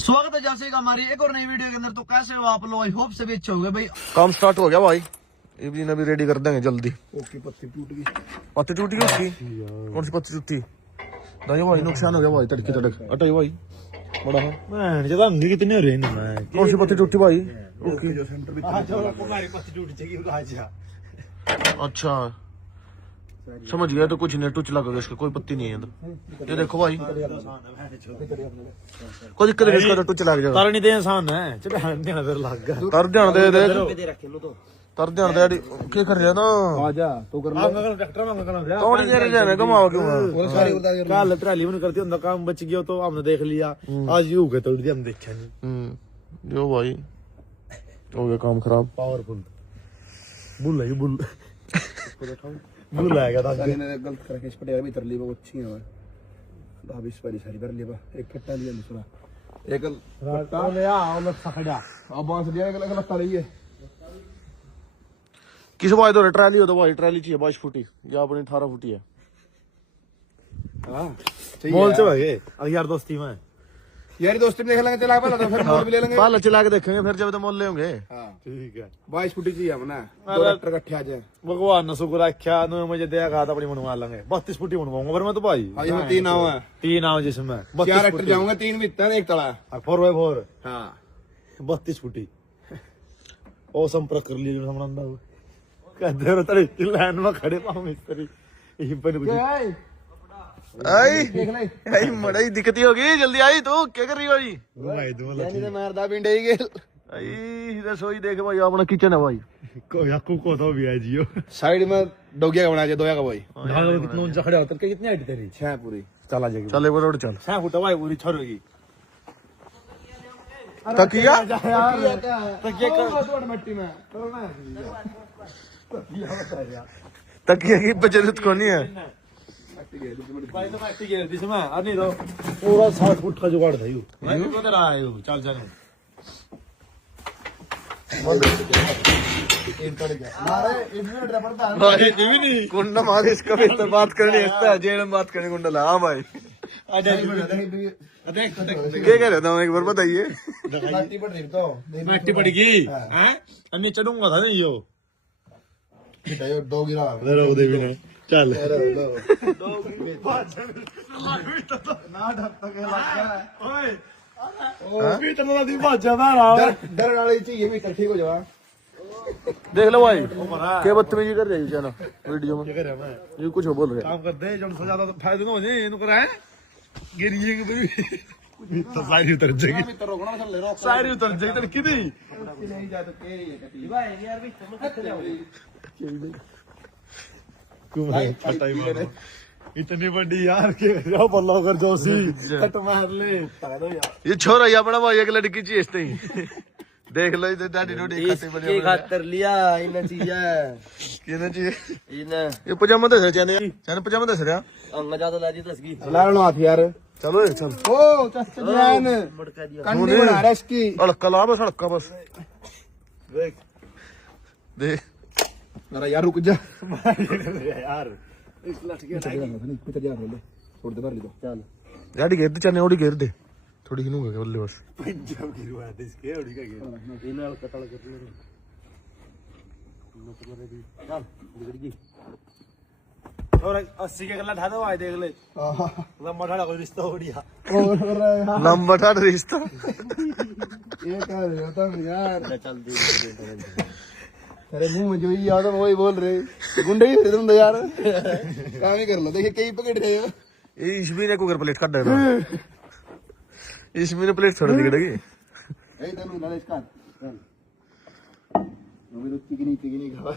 स्वागत है जैसे हमारी एक और नई वीडियो के अंदर। तो कैसे हो आप लोग? आई होप सभी अच्छे होंगे भाई। काम स्टार्ट हो गया भाई, इवनिंग अभी रेडी कर देंगे जल्दी। ओके, पत्ती टूट गई। पत्ती टूट गई उसकी? कौन सी पत्ती टूटी? नहीं भाई नुकसान हो गया भाई, तड़की तड़क अटाई भाई बड़ा है। मैं जब अंगी कितने हो रहे हैं मैं कौन सी पत्ती टूटी भाई? उसकी जो सेंटर में हमारी पत्ती टूट जाएगी आज। अच्छा समझ गया। तो कुछ नहीं, टुच लगा इसका, कोई पत्ती नहीं है अंदर। ये देखो भाई, कोई दिक्कत नहीं, इसका तो टुच लग जाएगा। तार नहीं दे इंसान है चढ़ा देना फिर लग गया। तर ध्यान दे दे, तो तर ध्यान दे। क्या कर रहा ना? आजा तो कर ले। ट्रैक्टर में करना कौन कह रहे जाने कमाओ क्यों? वो सारी उतार कर कल ट्राली में करती उनका काम बच गया तो हमने देख लिया। आज यू गए तो हम देखा नहीं। जो भाई हो गया काम खराब। पावरफुल बुल है बुल बुल आएगा था सारी ने गलत करके इस पटेल भी तर ली। वो अच्छी है भाभी, इस पर सारी भर ली। एक कट्टा लिया दूसरा एक राता ले आओ लग सकड़ा अब बांस दिया एक अलग लगता रही है। किस भाई तो ट्रैली हो तो भाई ट्रैली चाहिए 22 फुटी या अपनी 18 फुटी है। हां मॉल से भागे अरे यार दोस्ती में यारी दोस्ती में देख लेंगे, चला पहला तो फिर मोल भी ले लेंगे। पहले चला के देखेंगे, फिर जब तो मोल ले होंगे। हां ठीक है 22 फुटी चाहिए हमने। दो ट्रैक्टर इकट्ठे आ जाए। भगवान ने शुक्र रखा न मुझे दया कहा था अपनी बनवा लेंगे 32 फुटी बनवाऊंगा फिर मैं तो भाई। आज हम 3 आवे हैं, 3 आओ जिसमें 4 ट्रैक्टर जाऊंगा, 3 भीतर एक तला। 4x4 हां 32 फुटी ओ संपर्क कर लिया जो हमने अंदर कहते रहे तड़े लाइन में खड़े पाऊं मिस्त्री यहीं पर कुछ आई देख ले आई मड़ई दिक्कती होगी। जल्दी आई तू क्या कर रही हो भाई? भाई दो यानी तो मारदा पिंडे ही गेल। आई रसोई देख भाई, अपना किचन है भाई। को याकू को तो भी है जियो साइड में डोगिया का बना दिया, दोया का भाई। ढाल कितना ऊंचा खड़े होकर के कितनी हाइट तेरी 6 पूरी चला जाएगी चल एक बार और चल। 6 फुट भाई पूरी छोड़ेगी तकिया तकिया का मिट्टी में तकिया की बचत को नहीं है। भाई तो मैं टिके दिस में अरे तो पूरा 60 फुट का जुगाड़ था यू भाई को तेरा है यू चल चल भाई भी नहीं कुंडा मारे इसका भी तो बात करनी है, जेल में बात करनी कुंडा ला। हाँ भाई देख क्या कह रहा था एक बार बताइए। मट्टी पड़ेगी हैं अन्नी चढ़ूंगा था नहीं यो दो गिरा जरा उदय भी नहीं चल डर वाली चाहिए भी ठीक हो जावा। देख लो भाई क्या बदतमीजी कर रही है ना वीडियो में। ये कुछ हो बोल रहे काम करते जब से ज्यादा फायदा ना हो जाए इनको करा है गिरिए तो सारी उतर जाएगी सारी उतर जाएगी तड़की दी इतनी बड़ी यार के जाओ बल्ला कर जोशी कट मार ले ये छोरा ही अपना भाई एक लड़की चाहिए इसने ही। देख लो इधर दादी रोटी खाते बड़े खातर लिया इन चीज किने चाहिए इन ये पजामा दे चने चने पजामा दे रहा अंग ज्यादा लाजी तसगी लाड़ो हाथ यार। चलो चल ओ चचन कंडी बना रहा इसकी अड़का ला बस अड़का बस देख मेरा यार रुक जा यार छोड़ दे भर ली तो चल गाड़ी घेर दे चने ओडी घेर दे थोड़ी हिनू के बल्ले बस पंजाब की रुआ देश के उड़ी का गेम इन कतल कर ले चल बिगड़ गई और 80 के गल्ला ढा दो भाई देख ले लंबा ठाड़ा कोई रिश्ता हो गया लंबा ठाड़ रिश्ता ये क्या होता है यार। चल तेरे मुंह में जो ही याद है वही बोल रहे गुंडे ही हो तुम तो यार। काम ही कर लो, देखिए कई पकड़ रहे हो। ये इसमें ने कुकर प्लेट काट दे इसमें ने प्लेट थोड़ी बिगड़ेगी। ए तनु नरेश का चल अभी तो चिकनी खावा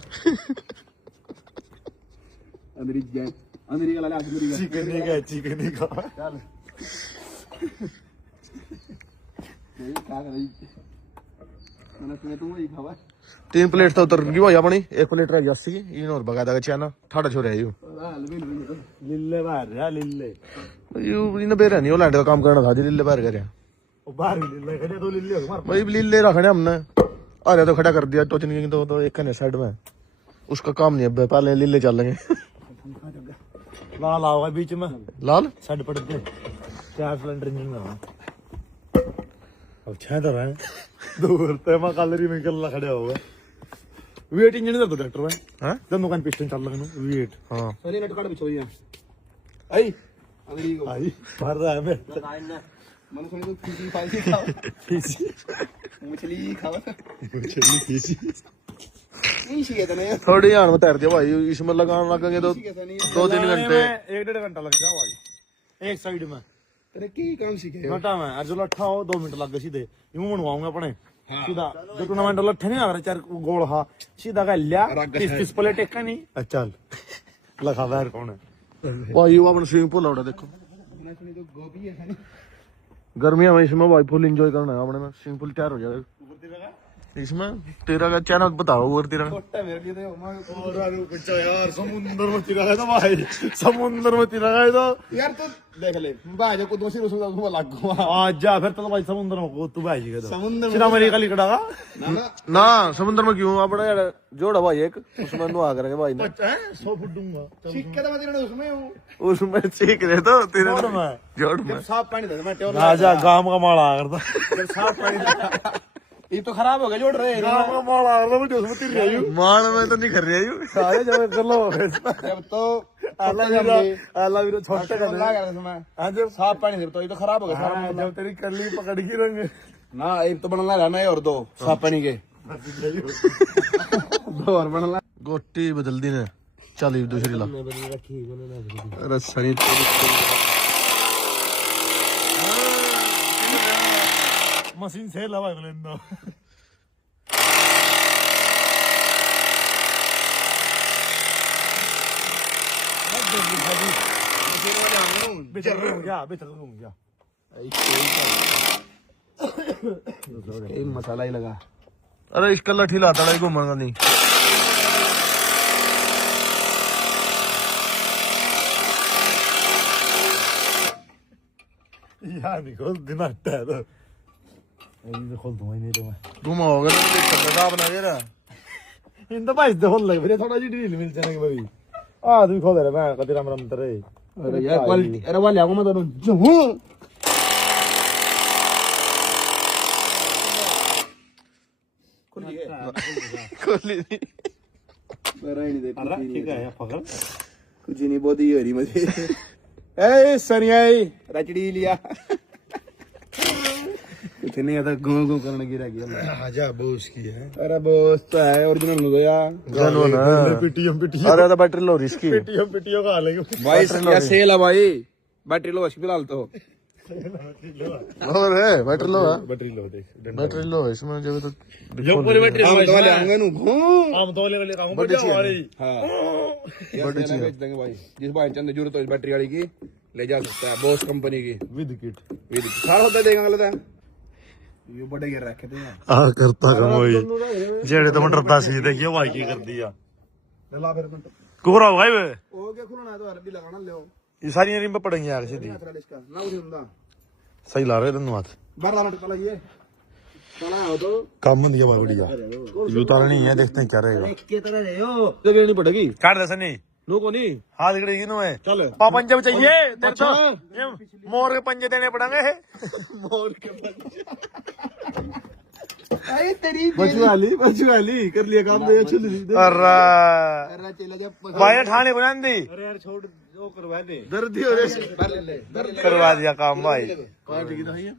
अंदर जाए अंदर वाला अंदर चिकन का चल ये क्या कर रही मैंने सुना तुम वही खावा 3 प्लेट तो उतर गई भाई अपनी, 1 प्लेट रह गई 80 की। इन और भगा देगा चाना ठाड़ा छोरे है यू लिल्ले बाहर या लिल्ले यू इन बेरा नहीं लैंड का काम करना था जी लिल्ले बाहर करे बाहर लिल्ले खड़े तो लिल्ले हो मार भाई लिल्ले रखने हमने अरे तो खड़ा कर दिया तो एक कने साइड में उसका काम नहीं है, पहले लिल्ले चल लेंगे। लाल आओगा बीच में लाल साइड पड़ दे 4 सिलेंडर इंजन में अच्छा तो है दूर ते मैं कलरी में कल्ला खड़ा होगा वेट इंजन दे दो ट्रैक्टर में हैं दोनों कान पिस्टन चल लगनो वेट हां सरी नट काट बिछो यहाँ आई अगली को आई मार रहा है मैं मन सुनी तो फिशी फाइसी खाओ मछली खाओ चली किसी नहीं चाहिए तो नहीं थोड़ी ध्यान में तैर दिया भाई इसमें लगाने लगेंगे तो कैसा नहीं 2-3 घंटे 1-1.5 घंटा लग जाओ भाई एक साइड में तेरे की काम सीखे घंटा में आज लट्ठा हो 2 मिनट लग गए सीधे यूं बनवाऊंगा अपने सीधा जो टूर्नामेंट लट्ठे नहीं आ रहे 4 गोल हा सीधा का लिया 30 प्लेट एक का नहीं चल लगा बाहर कौन है भाई वो अपन स्विमिंग पूल लौटा देखो ना सुनी तो गोभी है गर्मियां में इसमें भाई फुल एंजॉय करना है अपने में स्विमिंग पूल तैयार हो जाएगा इसमें तेरा का चैनल बताओ और तेरा छोटा मेरे लिए तो और बच्चा यार समुद्र में तिरा है तो भाई समुद्र में तिरा है तो यार तो देख ले बाजे को दोषी उसमें उसमें लग गया आज जा फिर तो भाई समुद्र में को तू भाई जी का समुद्र में सीधा अमेरिका लिखड़ागा ना ना ना समुद्र में क्यों अपना यार जोड़ा भाई एक उसमें नुआ करेंगे भाई ना 100 फुट दूंगा सिक्के तो मैं तेरे उसमें हूँ उसमें सीख रहे तो तेरे जोड़ में जोड़ में जब साफ पानी दे मैं ट्योर राजा गांव का माला करता जब साफ पानी ये तो खराब हो गया जोड़ रहे गांव का माला करता मैं उसमें तिर रही हूं मान में तो नहीं कर रही हूँ सारे जब कर लो जब तो आला वीरो छोटे कर लगा कर इसमें हां जब साफ पानी से तो ये तो खराब हो गया सारा जब तेरी कली पकड़ की रंग ना एक तो बनना रहना है और दो साफ पानी के दो और बनना गोटी बदल दी ने चल दूसरी ला रस्सा नहीं मशीन से लवा लेंदो बेचर लूं जा एक मसाला ही लगा अरे इसका लठी लाता है घूमन का नहीं यार निकोल दिन आता है तो ये खोल दूंगा नहीं तो मैं घुमाओगे तो चलना बना दे रहा इन तो भाई खोल लग फिर थोड़ा जी ढील मिल जाने के भाई आ तू खोल दे मैं कदी राम राम तेरे अरे यार क्वालिटी अरे वाले आऊंगा मैं दोनों खोली नहीं ठीक है पकड़ कुछ नहीं बहुत ही हो रही मुझे ए सनियाई रचड़ी लिया कुछ नहीं आता घूम घूम करने की रह गया आजा बोस की है अरे बोस तो है ओरिजिनल हो गया जानवर ना पीटीएम अरे तो बैटरी लो इसकी पीटीएम का लेंगे भाई क्या सेल है भाई बैटरी लो बस फिलहाल तो और है बैटरी लो है बैटरी लो देख बैटरी लो इसमें जब तो जो पूरी बैटरी हम तो वाले आऊंगे नु घूम हम तो वाले काम बड़ी वाली हां बड़ी चीज बेच देंगे भाई जिस भाई चंद जरूरत हो इस बैटरी वाली की ले जा सकता है बॉस कंपनी की विद किट सारा होता देगा गलत है ये बड़े गिर रखे थे यार आ करता कम होई जेड़े तो डरता सी देखियो भाई की कर दिया ला फिर कोरा भाई वे ओ क्या खुलना है तो अरबी लगाना ले ये सारी रिम पे पड़ेंगे यार सीधी इसका ना उसे हुंदा सही ला रहे धन्यवाद बाहर लाना चला ये चला हो तो काम दिया भाई बढ़िया जूता नहीं है देखते हैं क्या रहेगा के तरह रहे हो जगह नहीं पड़ेगी काट दे सनी नो को नहीं हाथ गिड़ेगी नो है चल पंजे चाहिए तेरे तो ये मोर के पंजे देने पड़ेंगे मोर के आई तेरी बचवाली कर लिया काम दे चल अरे अरे चला जा भाई ठाणे बना दी अरे यार छोड़ वो करवा दे दर्द हो रही ले करवा दिया काम भाई कौन ठीक है भैया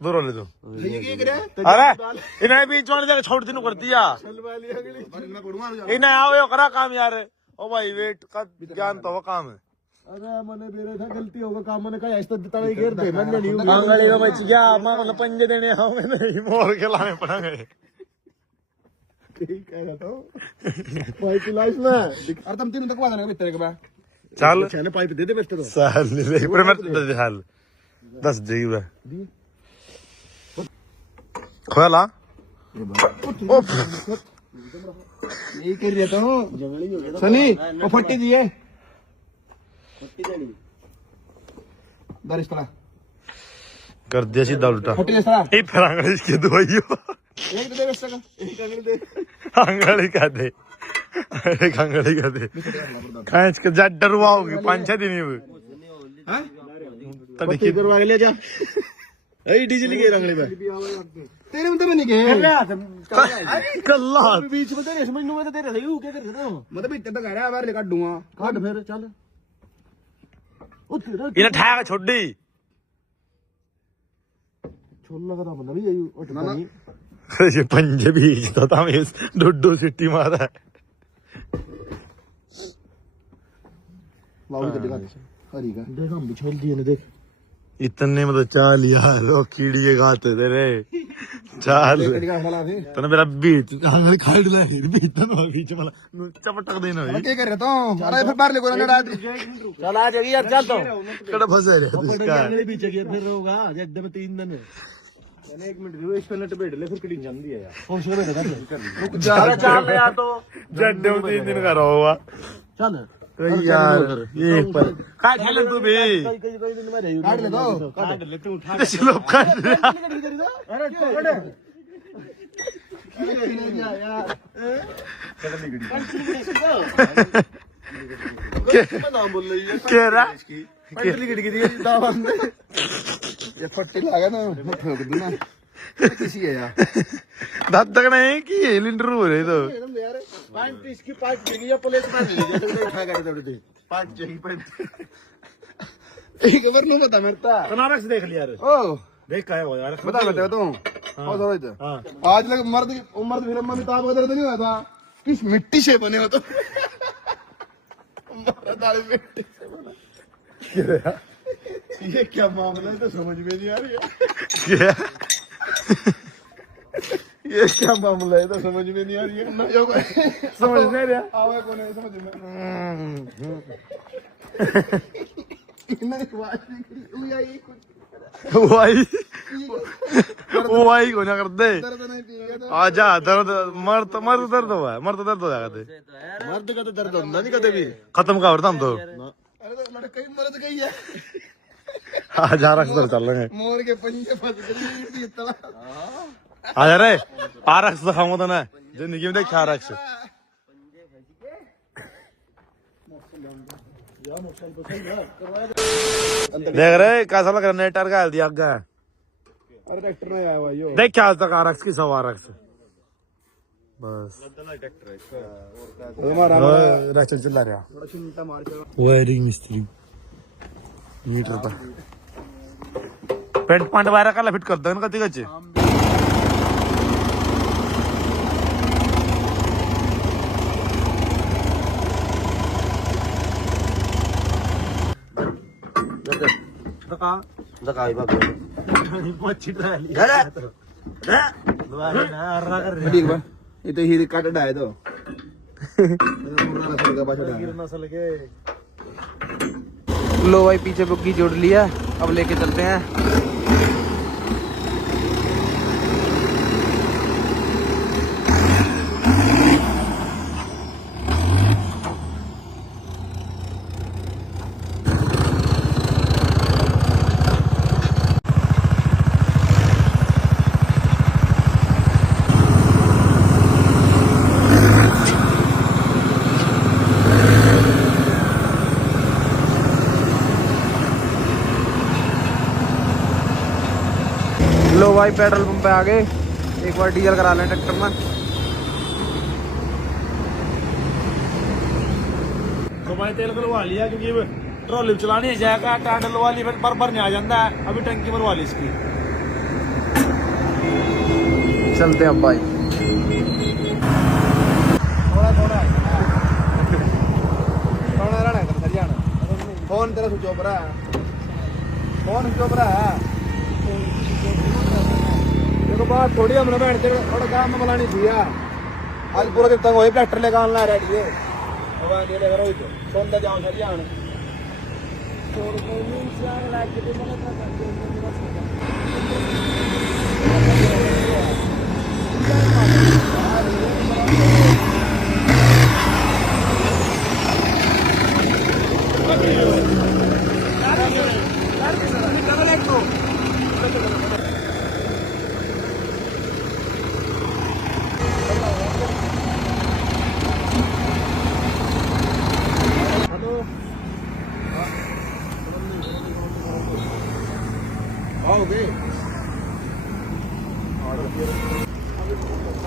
दूर ले तो ये क्या करे अरे इन्हें बीच वाले जगह छोड़ दिनों कर दिया चलवाली अगली मैं पढ़ूंगा इन्हें आओ यो करा काम यार ओ भाई वेट का ज्ञान तो वो काम है अरे मैंने मेरे था गलती होगा काम मैंने कहा ऐसा देता नहीं घेर दे मैंने नहीं आंगली का बच गया मां को पंजे देने हमें नहीं मोर के लाने पड़ेंगे ठीक है तो भाई की लाइफ में अरे तुम तीनों तक वादा नहीं तेरे के बाद चल चैनल पाइप दे दे बेस्ट तो साल ले पर मैं दे हाल 10 जीव है खोला यही कर रहा था सनी वो फट्टी दिए फट्टी देनी बारिश पड़ा कर दिया सीधा उल्टा फट्टी ले सारा ये फिर आंगली की दवाइयो एक दे बेस्ट का एक आंगली दे आंगली का दे एक आंगली का दे कांच के जा डरवा होगी 5-6 दिन ही हां तो देखिए करवा ले जा ए डीजल के रंगले पे तेरे में तो नहीं गए कल्ला बीच में तेरे समझ में तेरे सही क्या कर रहे हो मतलब इतना तो कह रहा है बाहर लेकर दूंगा काट फिर चल ओ तेरा इन्हें ठाक छोड़ी छोला का बंदा भी आई ओ ना, ना। ये पंजे बीच तो था मैं डुड्डू सिटी मारा बाबू तो दिखा हरी का देख हम भी छोड़ दिए ने देख इतने मतलब चाल यार वो कीड़ी के खाते तेरे चाल लेकर दिखा साला फिर तने मेरा बीच आंगल खाड़ ला बीच तो बीच वाला चपटक देना अरे क्या कर रहा तू अरे फिर बाहर लेकर ना डाल चल आ जाएगी यार चल तो कड़ा फंसे रे इसका अगले बीच गया फिर होगा एकदम 3 दिन मैंने 1 मिनट रुक इसको नट बैठ ले फिर कटिंग जान दिया यार कौन सा बैठा रुक जा चल यार तो जड्डे में 3 दिन का रहा हुआ चल यार ये पर काट ले तू भी कई दिन में रही काट ले तो काट ले तू उठा चलो काट ले अरे छोड़ नाम बोल रही है कह रहा पटली गिर गई दावन ये फट्टी लगा ना मैं ठोक दूं ना किसी है यार दांत तक नहीं कि ये लिंटर हो रहे तो एकदम यार पैंट इसकी पार्ट देगी या प्लेट में नहीं जैसे उठा कर दे थोड़ी पांच जगह पर एक बार नहीं बता मेरता बनारस देख लिया रे ओ देख का है वो यार बता तू ओ थोड़ा इधर हां आज लग मर्द उम्र फिर मम्मी ताप का दर्द नहीं हुआ था किस मिट्टी से बने हो तो दाल मिट्टी से बना ये क्या मामला है तो समझ में नहीं आ रही है क्या ये क्या मामला है तो समझ में नहीं आ रही है ना जो समझ नहीं रहा आवे कौन है समझ में नहीं आवाज निकली हुई आई कुछ वो आई को ना कर दे दर्द नहीं पिएगा तो आजा दर्द मर्द दर्द हुआ है मर्द दर्द हो जाएगा ते मर्द का तो दर्द होता नहीं कभी भी खत्म कर हम तो अरे तो लड़का ही मर्द गई है आजा रख दर चल रहे मोर के पंजे फंस गई इतना आजा रे आरक्स दिखाऊंगा तो ना जिंदगी में देख आरक्स देख रहे कैसा लग रहा नेटर का दिया आगे अरे ट्रैक्टर में आया भाई देख क्या आज तक आरक्स की सब आरक्स बस हमारा चल चला रहा थोड़ा चिंता मार के वायरिंग मिस्त्री मीटर पर पेंट पंट वायरा काला फिट कर दो इनका तिगचे दकाई बाबू मच्छी डाली ठीक बा ये तो ही काट डाय तो नस्ल के लो भाई पीछे बुग्गी जोड़ लिया अब लेके चलते हैं लो भाई पेट्रोल पंप पे आ गए एक बार डीजल करा लें ट्रैक्टर में तो मैं तेल डलवा लिया क्योंकि ट्रॉली चलानी है जाएगा टायर डलवा ली फिर पर नहीं आ जाता है अभी टंकी भरवा ली इसकी चलते हैं अब भाई थोड़ा थोड़ा थोड़ा रहना है सर जाना फोन तेरा स्विच ऑफ रहा फोन स्विच ऑफ रहा देखो बात थोड़ी हमने बैठते थोड़ा काम में बुलानी थी यार आज पूरा दिन तक वही ट्रैक्टर लेकर आना रेडी है भगवान ये लेकर तो सोंदा जाओ सर जाना आओगे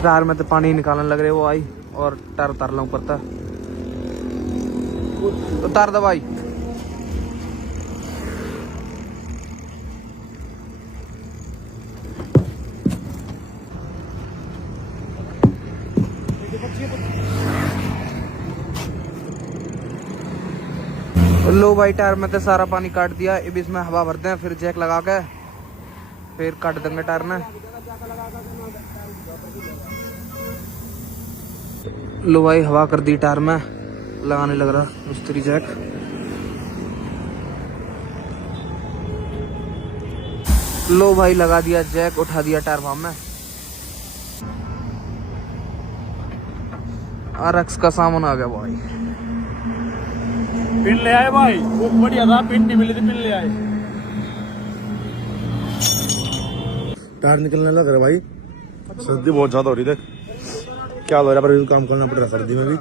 टायर में तो पानी निकालने लग रहे वो आई और टायर उतार ला ऊपर तक उतार दो भाई। लो भाई टायर में तो सारा पानी काट दिया। अब इसमें हवा भरते हैं फिर जैक लगा के फिर काट देंगे टायर में। लो भाई हवा कर दी टायर में, लगाने लग रहा मिस्त्री जैक। लो भाई लगा दिया जैक, उठा दिया टायर पाम में। आरएक्स का सामान आ गया भाई। पिन ले आए भाई, वो बढ़िया था, पिन नहीं मिली थी, पिन ले आए। टायर निकलने लग रहा भाई, सर्दी बहुत ज्यादा हो रही। देख क्या हो रहा है, पर काम करना पड़ रहा सर्दी में भी।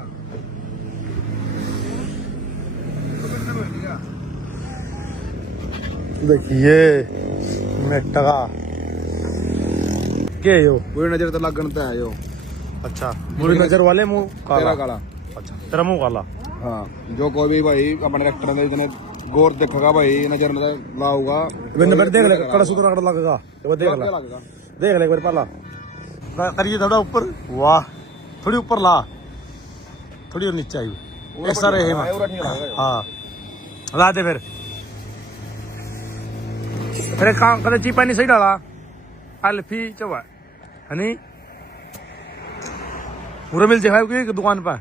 देखिए टका के यो बुरी नजर तो लगन पे है यो। अच्छा बुरी नजर वाले मुंह तेरा काला। अच्छा तेरा मुंह काला। हाँ जो कोई भी भाई अपने ट्रैक्टर में इतने गौर देखेगा भाई, नजर में लाऊगा देख ले कड़ा सुतरा कड़ा लगेगा, देख ले देख ले एक बार पहला करिए थोड़ा ऊपर। वाह थोड़ी ऊपर ला, थोड़ी और नीचे आई ऐसा रहे। हाँ ला दे फिर काम कदे चीपा नहीं सही डाला अल्फी चौबा है नहीं पूरा मिल जाए दुकान पर।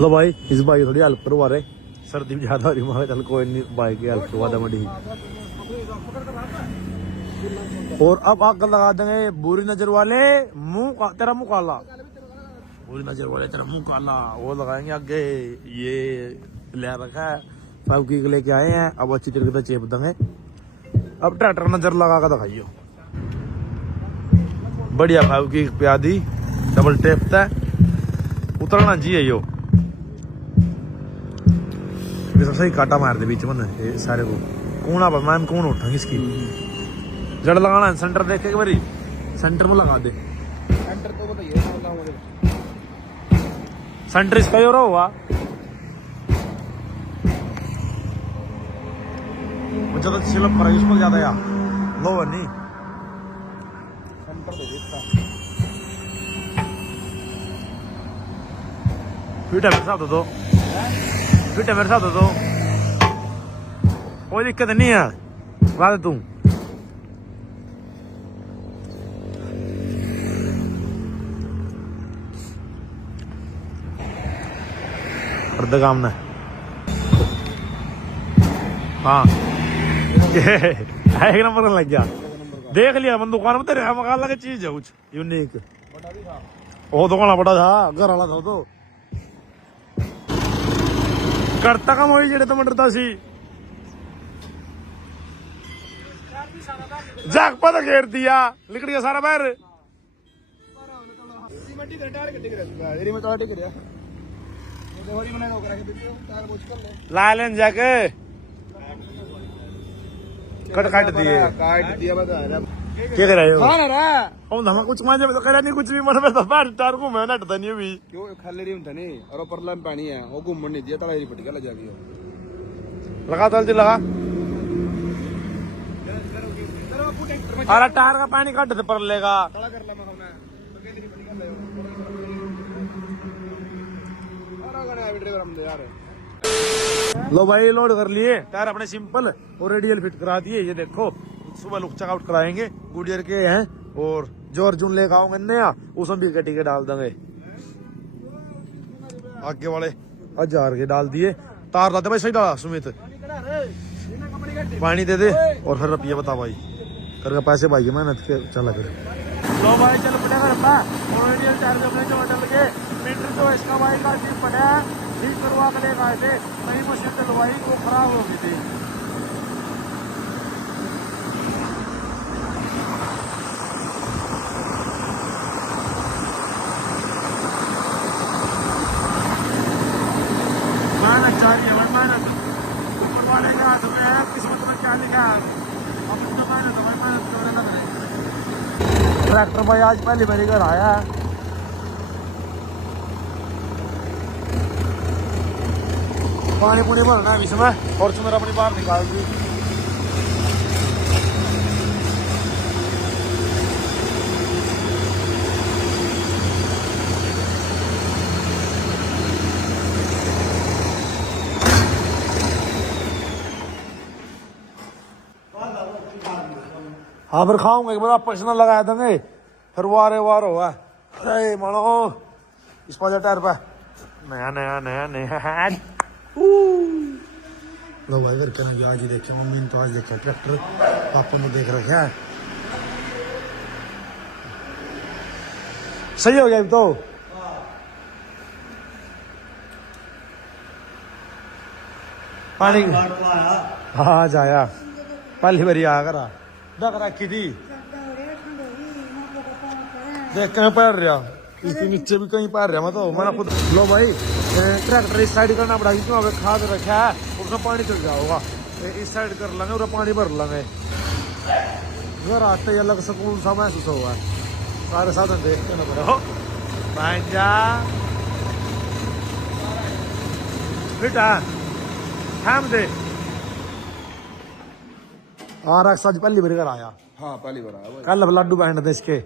लो भाई इस बाई थोड़ी हेल्प करवा रहे, सर्दी भी ज्यादा हो रही है। चल कोई नहीं, बाई की हेल्प करवा दे मडी। और अब आग लगा देंगे बुरी नजर वाले मुंह तेरा मुंह काला, बुरी नजर वाले तेरा मुंह काला वो लगाएंगे आगे। ये ले रखा है फेविक्विक लेके आए हैं, अब अच्छी तरीके से चेप देंगे। अब ट्रैक्टर नजर लगा कर दिखाइयो, बढ़िया फेविक्विक पे आदि डबल टेप था, उतरना चाहिए यो। सही काटा मार दे बीच में ये सारे को कूना पर मैम कौन उठा इसकी जड़ लगाना है। सेंटर देख के बारी सेंटर में लगा दे। सेंटर तो बताइए सेंटर इसका ही हो रहा हुआ मुझे तो सिलप पर इसको ज्यादा यार लो नहीं सेंटर दे देता। फिटा मेरे साथ दो, फिटा मेरे साथ दो, कोई दिक्कत नहीं है, ला दे तू। कर काम ना। हाँ एक नंबर लग गया, देख लिया मन दुकान में तेरे मकान लगे चीज है कुछ यूनिक। वो दुकान बड़ा था, घर वाला था तो करता काम हो जेड़े तो डरता सी जाग पता घेर दिया लिकड़ गया सारा बाहर। ला लेन जाके काट दिए क्या कर रहे हो? हम कुछ मांझे में तो करा नहीं, कुछ भी मन में तो बैठ टार को मैं नटता नहीं अभी क्यों खाली नहीं होता नहीं, और ऊपर लम पानी है वो घूमने नहीं दिया, तलाई पट गया लगा दिया। लगा जल्दी लगा। अरे टायर का पानी कट दे पर लेगा। लो भाई लोड कर लिए टायर अपने सिंपल और रेडियल फिट करा दिए। ये देखो सुबह लुक चेकआउट कराएंगे, गुडियर के हैं और जो अर्जुन लेकर आओगे नया उसमें भी टिके डाल देंगे। आगे वाले 1000 के डाल दिए, तार लाते भाई सही डाला सुमित, पानी दे दे और फिर रुपये बता भाई करके पैसे भाई मेहनत के चला कर। लो भाई चल पड़ेगा और रेडियल टायर जो अपने जो डल के मीटर जो इसका भाई का ठीक पड़ा ठीक करवा के लेकर आए थे, नई मशीन डलवाई वो खराब हो गई थी। मेहनत जारी है, मेहनत ऊपर वाले के हाथ में है, किस्मत में क्या लिखा है। ट्रैक्टर भाई आज पहले मेरे घर आया है। पानी पुनी भरना है इसमें, और मेरा अपनी बाहर निकाल दी। हाँ फिर खाऊंगा एक बार, आप पर्सनल लगाया देंगे फिर वार हुआ। अरे मानो इस पाजा टायर पे नया नया नया नया। लो भाई फिर क्या आज ही देखे, मम्मी ने तो आज देखा ट्रैक्टर, पापा ने देख रखा है। सही हो गया तो। पानी हाँ जाया पहली बारी आ करा डक रखी थी, देख कहीं पैर रहा, इसके नीचे भी कहीं पैर रहा। मैं तो मैंने खुद। लो भाई ट्रैक्टर इस साइड करना पड़ा क्योंकि वहाँ खाद रखा है, उसमें पानी चल जाओगा। इस साइड कर लेंगे और पानी भर लेंगे। घर आते ही अलग सुकून सा महसूस होगा। सारे साधन देखते ना पड़े हो जा बेटा थाम दे। आज पहली बार घर आया। हाँ पहली बार आया कल लड्डू बैंड थे इसके,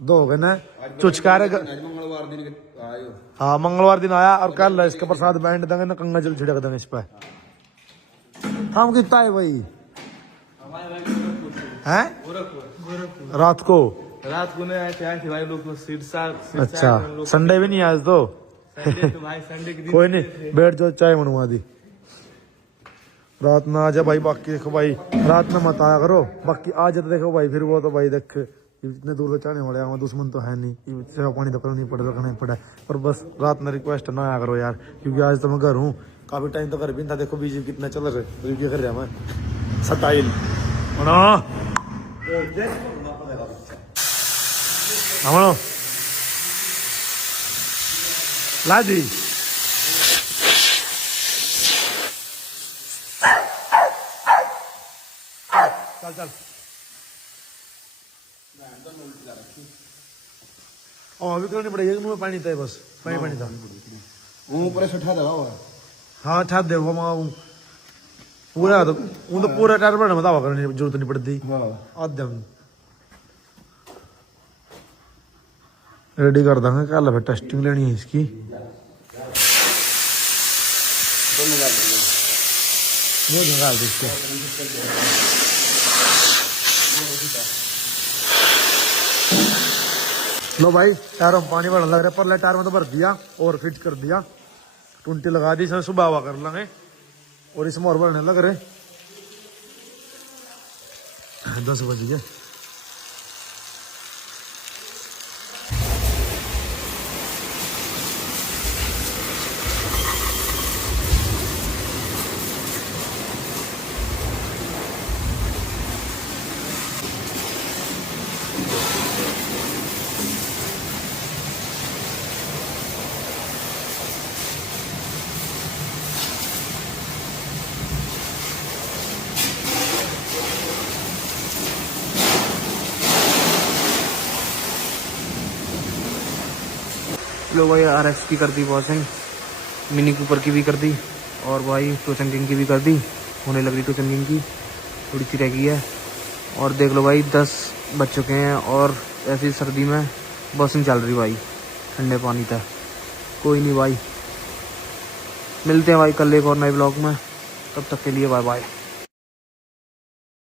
दो हो गए ना चुचकारे। मंगलवार दिन आयो। हाँ मंगलवार दिन आया और कल इसका प्रसाद बैंड देंगे ना, कंगा जल छिड़क देंगे इस पे। थाम कितना है भाई हैं? रात को नहीं आए थे भाई लोग तो अच्छा संडे भी नहीं आज तो भाई संडे के दिन कोई नहीं, बैठ जाओ चाय मनवा दी। रात में आ जा भाई, बाकी देखो भाई रात में मत आया करो, बाकी आ जाते देखो भाई फिर वो तो भाई देख इतने दूर से चाहने वाले हमारे दुश्मन तो है नहीं, सेवा पानी तो करना नहीं पड़े, रखना ही पड़ा। पर बस रात में रिक्वेस्ट ना आया करो यार, क्योंकि आज तो मैं घर हूँ, काफी टाइम तो घर भी था। देखो बीजी कितना चल रहे, तो क्या कर रहा मैं सटाइल ला दी। चल चल अभी करनी पड़ेगी, मुंह में पानी था बस, पानी था ऊपर से ठा दवा हुआ। हाँ ठा दे वो पूरा तो पूरा टायर पर बतावा करने की जरूरत नहीं पड़ती। आधे रेडी कर देंगे, कल फिर टेस्टिंग लेनी है इसकी। ये निकाल दे इसको। लो भाई टायर में पानी भरने लग रहा है, पर टायर में तो भर दिया और फिट कर दिया, टुंटी लगा दी, इसमें सुबह हवा कर लेंगे और इसमें और भरने लग रहे 10 बज गए। लो भाई RX की कर दी वॉशिंग, मिनी कूपर की भी कर दी, और भाई टोचन किंग की भी कर दी, होने लग रही टोचन किंग की, थोड़ी सी रह गई है। और देख लो भाई 10 बज चुके हैं और ऐसी सर्दी में वॉशिंग चल रही भाई, ठंडे पानी था। कोई नहीं भाई, मिलते हैं भाई कल एक और नए ब्लॉग में, तब तक के लिए बाय बाय।